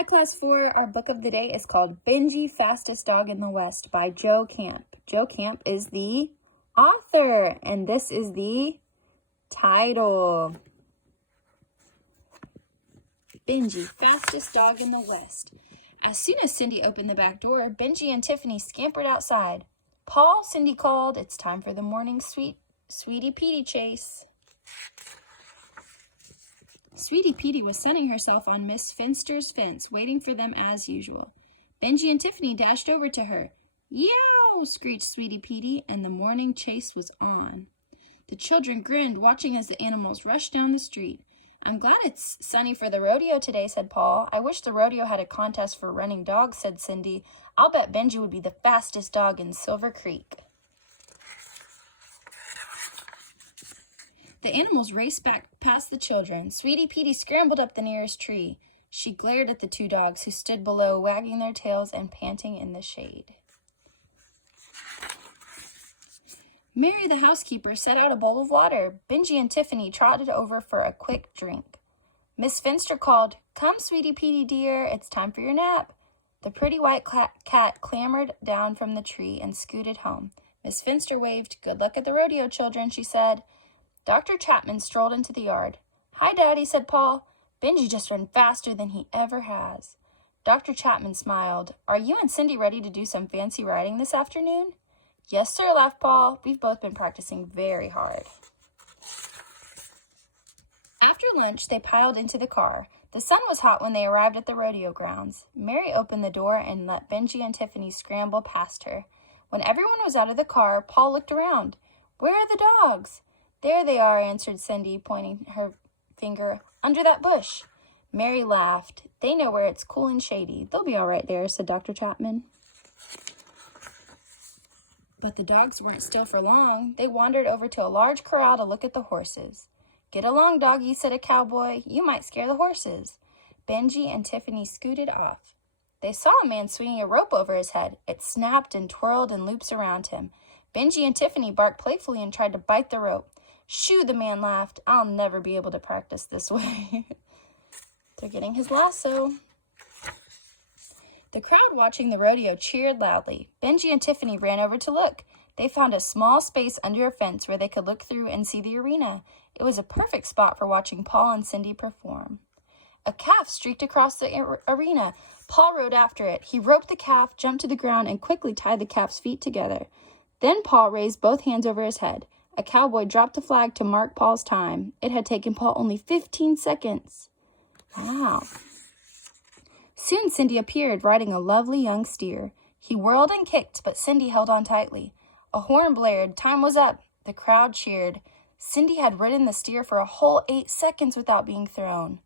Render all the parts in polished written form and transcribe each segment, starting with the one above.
Hi, Class 4. Our book of the day is called Benji, Fastest Dog in the West by Joe Camp. Joe Camp is the author, and this is the title. Benji, Fastest Dog in the West. As soon as Cindy opened the back door, Benji and Tiffany scampered outside. Paul, Cindy called, it's time for the morning Sweetie Petey chase. Sweetie Petey was sunning herself on Miss Finster's fence, waiting for them as usual. Benji and Tiffany dashed over to her. Yow! Screeched Sweetie Petey, and the morning chase was on. The children grinned, watching as the animals rushed down the street. I'm glad it's sunny for the rodeo today, said Paul. I wish the rodeo had a contest for running dogs, said Cindy. I'll bet Benji would be the fastest dog in Silver Creek. The animals raced back past the children. Sweetie Petey scrambled up the nearest tree. She glared at the two dogs who stood below, wagging their tails and panting in the shade. Mary, the housekeeper, set out a bowl of water. Benji and Tiffany trotted over for a quick drink. Miss Finster called, Come, Sweetie Petey, dear, it's time for your nap. The pretty white cat clambered down from the tree and scooted home. Miss Finster waved. Good luck at the rodeo, children, she said. Dr. Chapman strolled into the yard. Hi, Daddy, said Paul. Benji just ran faster than he ever has. Dr. Chapman smiled. Are you and Cindy ready to do some fancy riding this afternoon? Yes, sir, laughed Paul. We've both been practicing very hard. After lunch, they piled into the car. The sun was hot when they arrived at the rodeo grounds. Mary opened the door and let Benji and Tiffany scramble past her. When everyone was out of the car, Paul looked around. Where are the dogs? There they are, answered Cindy, pointing her finger. Under that bush. Mary laughed. They know where it's cool and shady. They'll be all right there, said Dr. Chapman. But the dogs weren't still for long. They wandered over to a large corral to look at the horses. Get along, doggy, said a cowboy. You might scare the horses. Benji and Tiffany scooted off. They saw a man swinging a rope over his head. It snapped and twirled in loops around him. Benji and Tiffany barked playfully and tried to bite the rope. Shoo, the man laughed. I'll never be able to practice this way. They're getting his lasso. The crowd watching the rodeo cheered loudly. Benji and Tiffany ran over to look. They found a small space under a fence where they could look through and see the arena. It was a perfect spot for watching Paul and Cindy perform. A calf streaked across the arena. Paul rode after it. He roped the calf, jumped to the ground, and quickly tied the calf's feet together. Then Paul raised both hands over his head. A cowboy dropped a flag to mark Paul's time. It had taken Paul only 15 seconds. Wow. Soon Cindy appeared, riding a lovely young steer. He whirled and kicked, but Cindy held on tightly. A horn blared. Time was up. The crowd cheered. Cindy had ridden the steer for a whole 8 seconds without being thrown.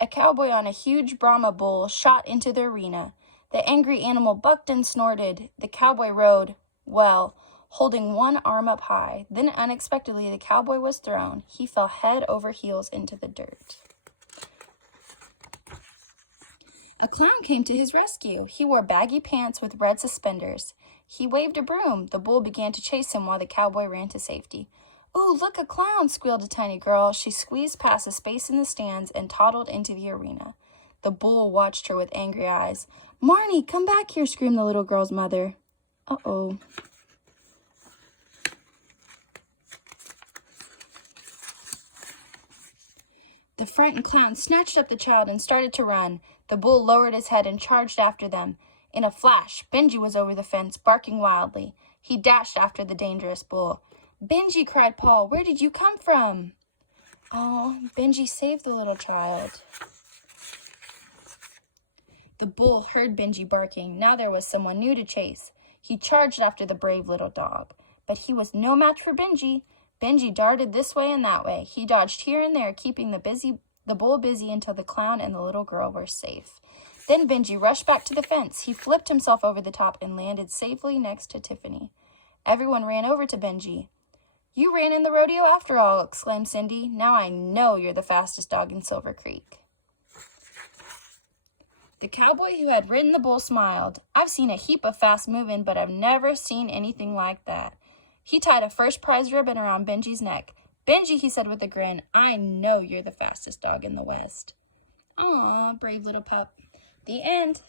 A cowboy on a huge Brahma bull shot into the arena. The angry animal bucked and snorted. The cowboy rode, well, holding one arm up high. Then unexpectedly, the cowboy was thrown. He fell head over heels into the dirt. A clown came to his rescue. He wore baggy pants with red suspenders. He waved a broom. The bull began to chase him while the cowboy ran to safety. Ooh, look, a clown, squealed a tiny girl. She squeezed past a space in the stands and toddled into the arena. The bull watched her with angry eyes. Marnie, come back here, screamed the little girl's mother. Uh-oh. The frightened clown snatched up the child and started to run. The bull lowered his head and charged after them. In a flash, Benji was over the fence, barking wildly. He dashed after the dangerous bull. Benji, cried Paul, where did you come from? Oh, Benji saved the little child. The bull heard Benji barking. Now there was someone new to chase. He charged after the brave little dog. But he was no match for Benji. Benji darted this way and that way. He dodged here and there, keeping the bull busy until the clown and the little girl were safe. Then Benji rushed back to the fence. He flipped himself over the top and landed safely next to Tiffany. Everyone ran over to Benji. You ran in the rodeo after all, exclaimed Cindy. Now I know you're the fastest dog in Silver Creek. The cowboy who had ridden the bull smiled. I've seen a heap of fast moving, but I've never seen anything like that. He tied a first prize ribbon around Benji's neck. Benji, he said with a grin, I know you're the fastest dog in the West. Aw, brave little pup. The end.